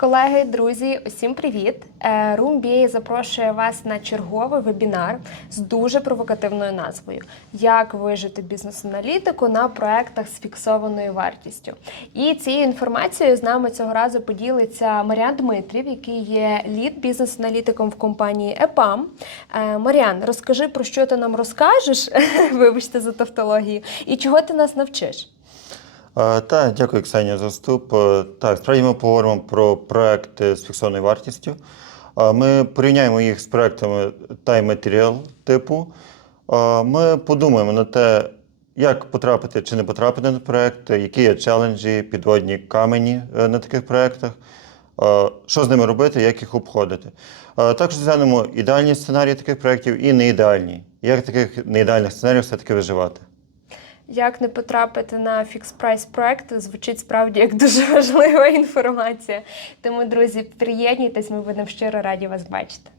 Колеги, друзі, усім привіт! Е, Room BA запрошує вас на черговий вебінар з дуже провокативною назвою Як вижити бізнес-аналітику на проектах з фіксованою вартістю. І цією інформацією з нами цього разу поділиться Маріан Дмитрів, який є лід бізнес-аналітиком в компанії EPAM. Е, Маріан, розкажи про що ти нам розкажеш, вибачте за тавтологію, і чого ти нас навчиш. Так, дякую, Ксенія, за вступ. Е, Так, справді ми поговоримо про проекти з фіксованою вартістю. Ми порівняємо їх з проектами Time Material типу. Ми подумаємо на те, як потрапити чи не потрапити на проект, які є челенджі, підводні камені е, на таких проектах, що з ними робити, як їх обходити. Також розглянемо ідеальні сценарії таких проєктів і неідеальні. Як таких неідеальних сценаріях все-таки виживати. Як не потрапити на фікс прайс проект звучить справді як дуже важлива інформація. Тому, друзі, приєднуйтесь, ми будемо щиро раді вас бачити.